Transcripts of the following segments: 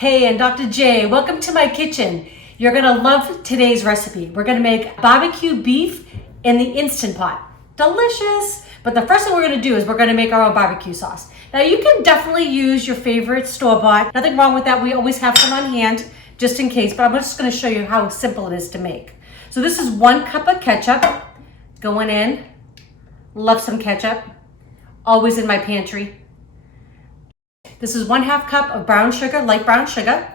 Hey, I'm Dr. J. Welcome to my kitchen. You're gonna love today's recipe. We're gonna make barbecue beef in the Instant Pot. Delicious! But the first thing we're gonna do is we're gonna make our own barbecue sauce. Now you can definitely use your favorite store-bought. Nothing wrong with that. We always have some on hand just in case, but I'm just gonna show you how simple it is to make. So this is 1 cup of ketchup going in. Love some ketchup. Always in my pantry. This is 1/2 cup of brown sugar, light brown sugar.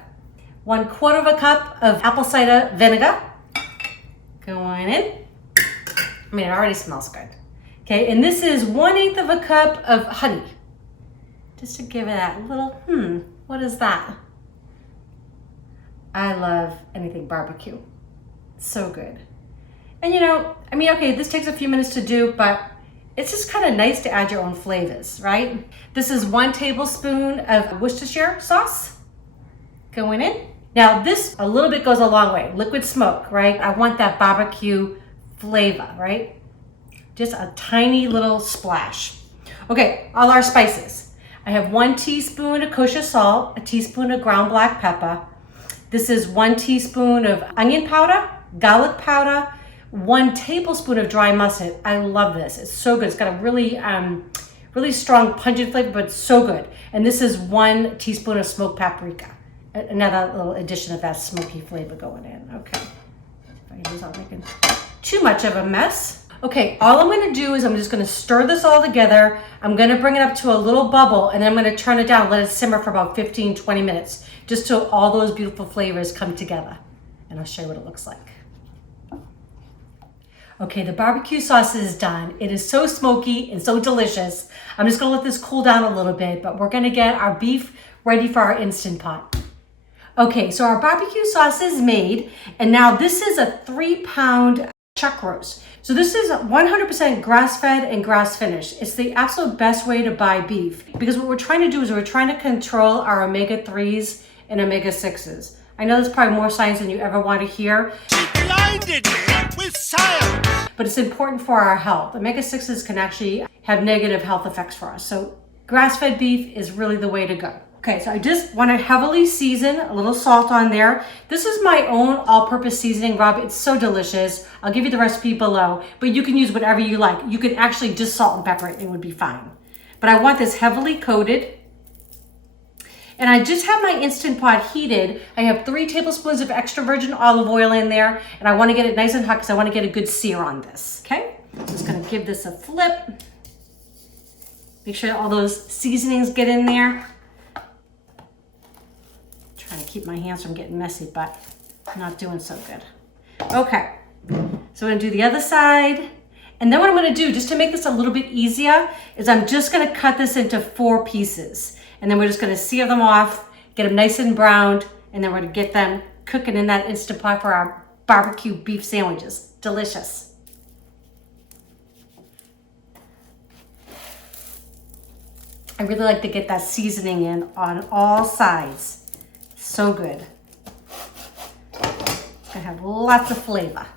1/4 cup of apple cider vinegar. Going in. I mean, it already smells good. Okay, and this is 1/8 cup of honey. Just to give it that little, what is that? I love anything barbecue. So good. And okay, this takes a few minutes to do, but it's just kind of nice to add your own flavors, right? This is 1 tablespoon of Worcestershire sauce going in. Now this a little bit goes a long way. Liquid smoke, right? I want that barbecue flavor, right? Just a tiny little splash. Okay, all our spices. I have 1 teaspoon of kosher salt, a teaspoon of ground black pepper. This is 1 teaspoon of onion powder, garlic powder, 1 tablespoon of dry mustard. I love this. It's so good. It's got a really, really strong pungent flavor, but it's so good. And this is 1 teaspoon of smoked paprika. Another little addition of that smoky flavor going in. Okay. Without making too much of a mess. Okay, all I'm gonna do is I'm just gonna stir this all together. I'm gonna bring it up to a little bubble and then I'm gonna turn it down, let it simmer for about 15, 20 minutes, just till all those beautiful flavors come together. And I'll show you what it looks like. Okay, the barbecue sauce is done. It is so smoky and so delicious. I'm just gonna let this cool down a little bit, but we're gonna get our beef ready for our Instant Pot. Okay, so our barbecue sauce is made, and now this is a 3-pound chuck roast. So this is 100% grass-fed and grass-finished. It's the absolute best way to buy beef, because what we're trying to do is we're trying to control our omega-3s and omega-6s. I know there's probably more science than you ever want to hear. She blinded me with science! But it's important for our health. Omega-6s can actually have negative health effects for us. So grass-fed beef is really the way to go. Okay, so I just want to heavily season, a little salt on there. This is my own all-purpose seasoning, Rob. It's so delicious. I'll give you the recipe below, but you can use whatever you like. You can actually just salt and pepper it. It would be fine. But I want this heavily coated. And I just have my Instant Pot heated. I have 3 tablespoons of extra virgin olive oil in there, and I want to get it nice and hot because I want to get a good sear on this, okay? I'm just going to give this a flip. Make sure all those seasonings get in there. Trying to keep my hands from getting messy, but I'm not doing so good. Okay, so I'm going to do the other side. And then what I'm going to do, just to make this a little bit easier, is I'm just going to cut this into 4 pieces. And then we're just gonna sear them off, get them nice and browned, and then we're gonna get them cooking in that Instant Pot for our barbecue beef sandwiches. Delicious. I really like to get that seasoning in on all sides. So good. It's gonna have lots of flavor.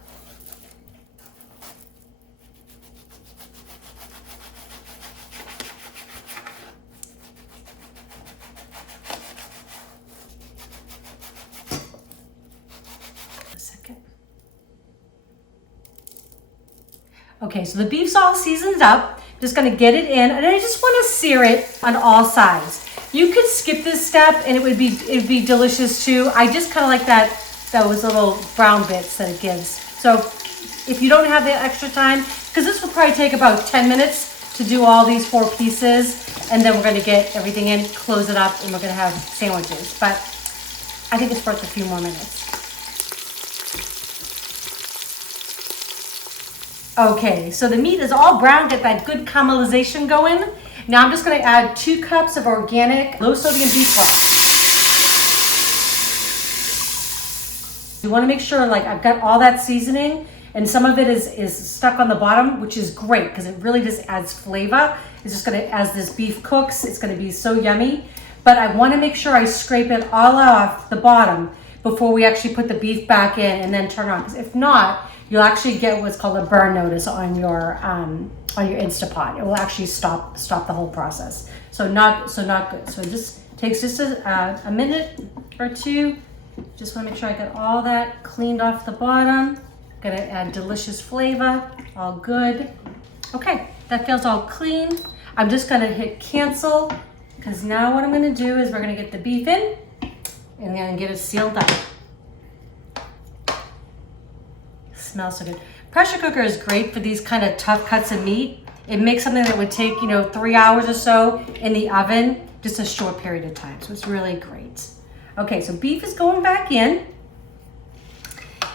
Okay, so the beef's all seasoned up. Just gonna get it in, and I just wanna sear it on all sides. You could skip this step and it'd be delicious too. I just kinda like those little brown bits that it gives. So if you don't have the extra time, because this will probably take about 10 minutes to do all these 4 pieces, and then we're gonna get everything in, close it up, and we're gonna have sandwiches. But I think it's worth a few more minutes. Okay, so the meat is all brown, get that good caramelization going. Now I'm just gonna add 2 cups of organic, low sodium beef broth. You wanna make sure I've got all that seasoning, and some of it is stuck on the bottom, which is great because it really just adds flavor. It's just gonna, as this beef cooks, it's gonna be so yummy. But I wanna make sure I scrape it all off the bottom before we actually put the beef back in and then turn on, because if not, you'll actually get what's called a burn notice on your Instant Pot. It will actually stop the whole process. So not good. So it just takes just a minute or two. Just want to make sure I got all that cleaned off the bottom. Gonna add delicious flavor, all good. Okay, that feels all clean. I'm just gonna hit cancel because now what I'm gonna do is we're gonna get the beef in and then get it sealed up. Smells so good. Pressure cooker is great for these kind of tough cuts of meat. It makes something that would take, 3 hours or so in the oven, just a short period of time. So it's really great. Okay, so beef is going back in.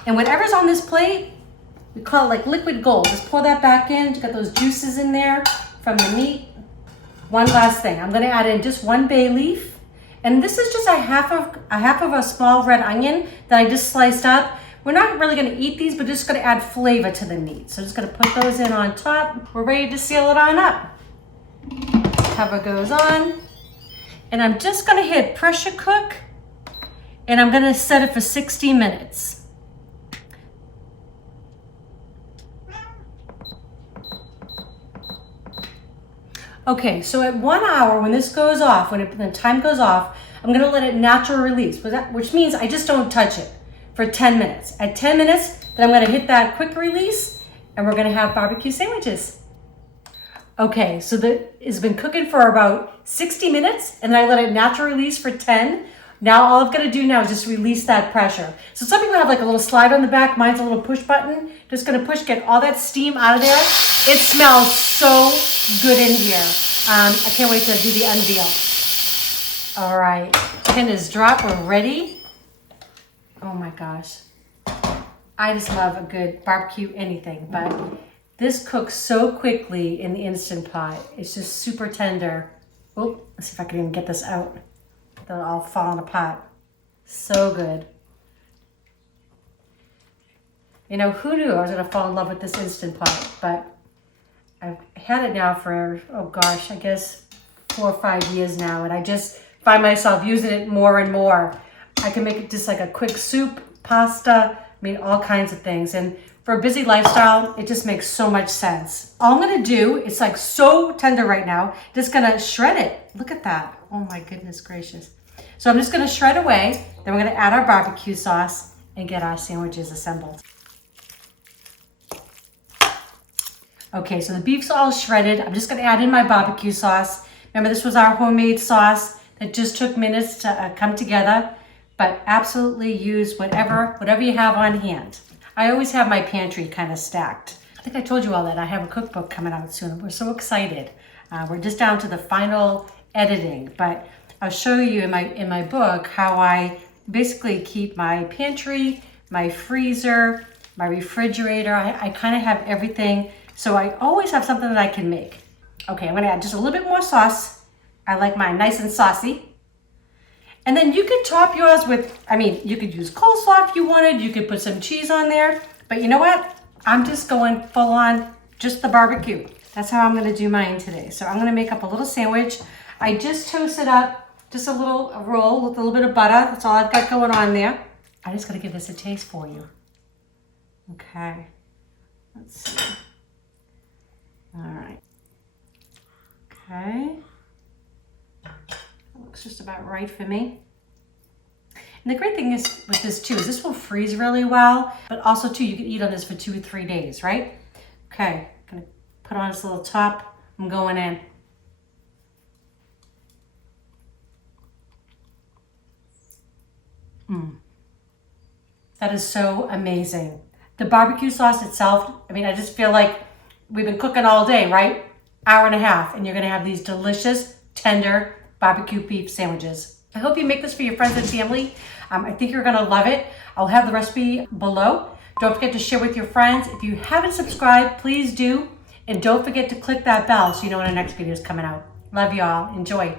And whatever's on this plate, we call it like liquid gold. Just pour that back in. You got those juices in there from the meat. One last thing, I'm gonna add in just 1 bay leaf. And this is just a half of a small red onion that I just sliced up. We're not really gonna eat these, but just gonna add flavor to the meat. So just gonna put those in on top. We're ready to seal it on up. Cover goes on. And I'm just gonna hit pressure cook and I'm gonna set it for 60 minutes. Okay, so at 1 hour, when this goes off, when the time goes off, I'm gonna let it natural release, which means I just don't touch it for 10 minutes. At 10 minutes, then I'm gonna hit that quick release and we're gonna have barbecue sandwiches. Okay, so it's been cooking for about 60 minutes and I let it natural release for 10. Now all I've got to do now is just release that pressure. So some people have like a little slide on the back. Mine's a little push button. Just going to push, get all that steam out of there. It smells so good in here. I can't wait to do the unveil. All right, pin is dropped. We're ready. Oh my gosh. I just love a good barbecue anything, but this cooks so quickly in the Instant Pot. It's just super tender. Oh, let's see if I can even get this out. They're all falling apart. So good. Who knew I was gonna fall in love with this Instant Pot, but I've had it now for, oh gosh, I guess 4 or 5 years now, and I just find myself using it more and more. I can make it just like a quick soup, pasta, all kinds of things. And for a busy lifestyle, it just makes so much sense. All I'm gonna do, it's like so tender right now, just gonna shred it. Look at that. Oh my goodness gracious. So I'm just gonna shred away, then we're gonna add our barbecue sauce and get our sandwiches assembled. Okay, so the beef's all shredded. I'm just gonna add in my barbecue sauce. Remember, this was our homemade sauce that just took minutes to come together, but absolutely use whatever you have on hand. I always have my pantry kind of stacked. I think I told you all that. I have a cookbook coming out soon. We're so excited. We're just down to the final editing, but I'll show you in my book how I basically keep my pantry, my freezer, my refrigerator. I kind of have everything, so I always have something that I can make. Okay, I'm gonna add just a little bit more sauce. I like mine nice and saucy. And then you could top yours with, you could use coleslaw if you wanted. You could put some cheese on there. But you know what? I'm just going full on, just the barbecue. That's how I'm gonna do mine today. So I'm gonna make up a little sandwich. I just toasted up just a roll with a little bit of butter. That's all I've got going on there. I just gotta give this a taste for you. Okay, let's see. All right, okay. Looks just about right for me. And the great thing is with this too, is this will freeze really well, but also too, you can eat on this for 2 or 3 days, right? Okay, gonna put on this little top. I'm going in. That is so amazing. The barbecue sauce itself, I just feel like we've been cooking all day, right? Hour and a half, and you're gonna have these delicious, tender barbecue beef sandwiches. I hope you make this for your friends and family. I think you're gonna love it. I'll have the recipe below. Don't forget to share with your friends. If you haven't subscribed, please do. And don't forget to click that bell so you know when our next video is coming out. Love you all. Enjoy.